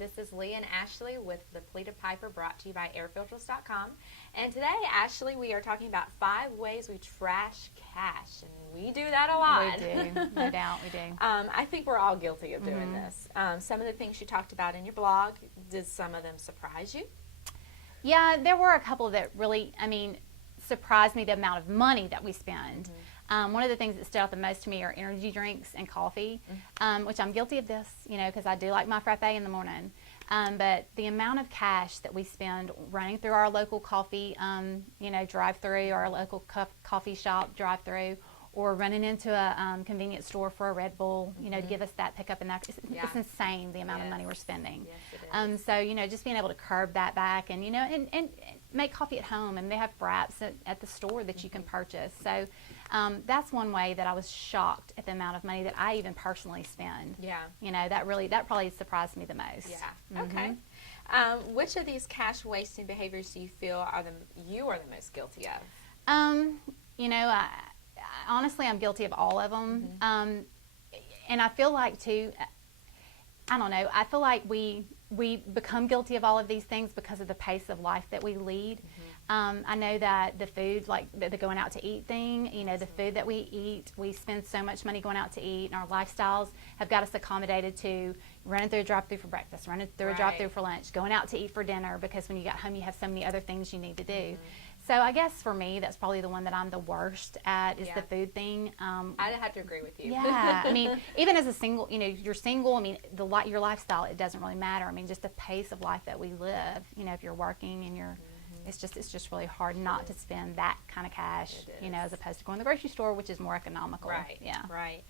This is Lee and Ashley with The Pleated Piper, brought to you by AirFilters.com. And today, Ashley, we are talking about 5 ways we trash cash. And we do that a lot. We do. No doubt we do. I think we're all guilty of doing this. Some of the things you talked about in your blog, did some of them surprise you? Yeah, there were a couple that really, surprised me, the amount of money that we spend. One of the things that stood out the most to me are energy drinks and coffee, which I'm guilty of this, because I do like my frappe in the morning. But the amount of cash that we spend running through our local coffee, drive-through, or our local coffee shop drive-through, or running into a convenience store for a Red Bull, to give us that pickup, and it's insane the amount of money we're spending. Yes, it is. So, just being able to curb that back and, and make coffee at home, and they have fraps at the store that you can purchase. So that's one way that I was shocked at the amount of money that I even personally spend. Yeah. That probably surprised me the most. Yeah. Okay. Which of these cash wasting behaviors do you feel you are the most guilty of? Honestly, I'm guilty of all of them. And I feel like, too, I don't know, I feel like we become guilty of all of these things because of the pace of life that we lead. I know that the food, like the going out to eat thing, the food that we eat, we spend so much money going out to eat, and our lifestyles have got us accommodated to running through a drive-through for breakfast, running through a drive-through for lunch, going out to eat for dinner, because when you get home you have so many other things you need to do. So I guess for me, that's probably the one that I'm the worst at, is the food thing. I'd have to agree with you. Yeah. Even as a single, you're single, your lifestyle, it doesn't really matter. Just the pace of life that we live, if you're working and you're, it's just really hard not to spend that kind of cash, as opposed to going to the grocery store, which is more economical. Right. Yeah. Right.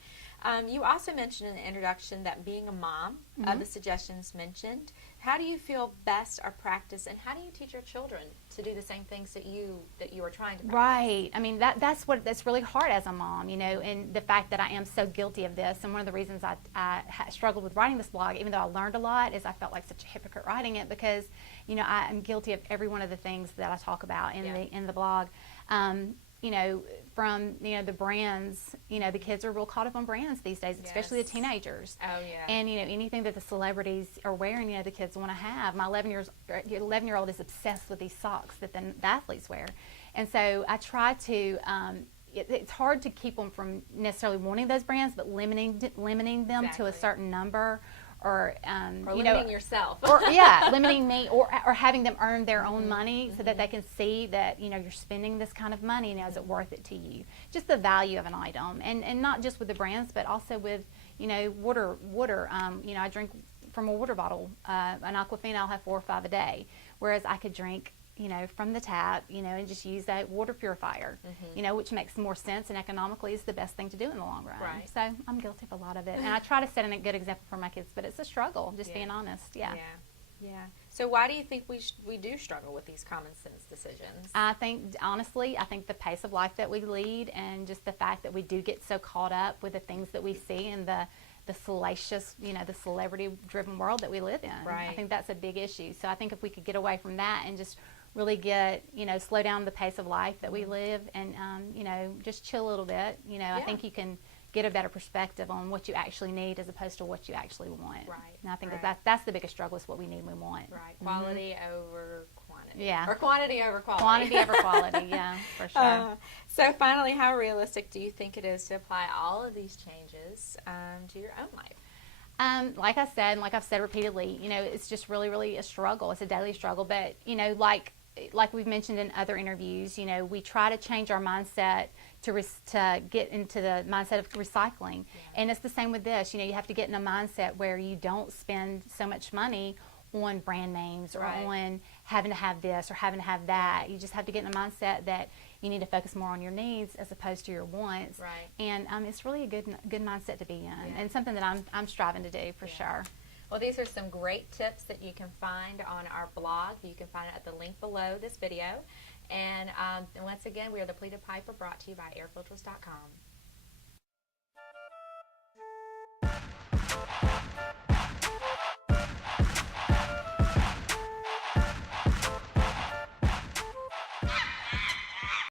You also mentioned in the introduction that being a mom, the suggestions mentioned, how do you feel best are practiced, and how do you teach your children to do the same things that you are trying to practice? Right. That's really hard as a mom, and the fact that I am so guilty of this, and one of the reasons I struggled with writing this blog, even though I learned a lot, is I felt like such a hypocrite writing it, because, I am guilty of every one of the things that I talk about in the blog. From the brands, the kids are real caught up on brands these days, especially the teenagers. Oh yeah. And anything that the celebrities are wearing, the kids want to have. My 11-year-old is obsessed with these socks that the athletes wear, and so I try to. It's hard to keep them from necessarily wanting those brands, but limiting them to a certain number. Or limiting yourself. Or limiting me, or having them earn their own money, so that they can see that you're spending this kind of money, and is it worth it to you? Just the value of an item, and not just with the brands, but also with water. I drink from a water bottle. An Aquafina, I'll have 4 or 5 a day, whereas I could drink from the tap, and just use that water purifier, which makes more sense, and economically is the best thing to do in the long run. Right. So I'm guilty of a lot of it, and I try to set a good example for my kids, but it's a struggle, just being honest. Yeah. So why do you think we do struggle with these common sense decisions? I think the pace of life that we lead, and just the fact that we do get so caught up with the things that we see in the salacious, the celebrity-driven world that we live in. Right. I think that's a big issue. So I think if we could get away from that and just really get, slow down the pace of life that we live, and, just chill a little bit, I think you can get a better perspective on what you actually need as opposed to what you actually want. Right. And I think that's the biggest struggle, is what we need and we want. Right. Quality over quantity. Yeah. Or quantity over quality. Quantity over quality, yeah, for sure. So finally, how realistic do you think it is to apply all of these changes to your own life? Like I said, and like I've said repeatedly, it's just really, really a struggle. It's a daily struggle. But, like we've mentioned in other interviews, we try to change our mindset to get into the mindset of recycling. And it's the same with this. You have to get in a mindset where you don't spend so much money on brand names, or on having to have this or having to have that. You just have to get in a mindset that you need to focus more on your needs as opposed to your wants. Right. And it's really a good mindset to be in, and something that I'm striving to do for sure. Well, these are some great tips that you can find on our blog. You can find it at the link below this video. And once again, we are the Pleated Piper, brought to you by AirFilters.com.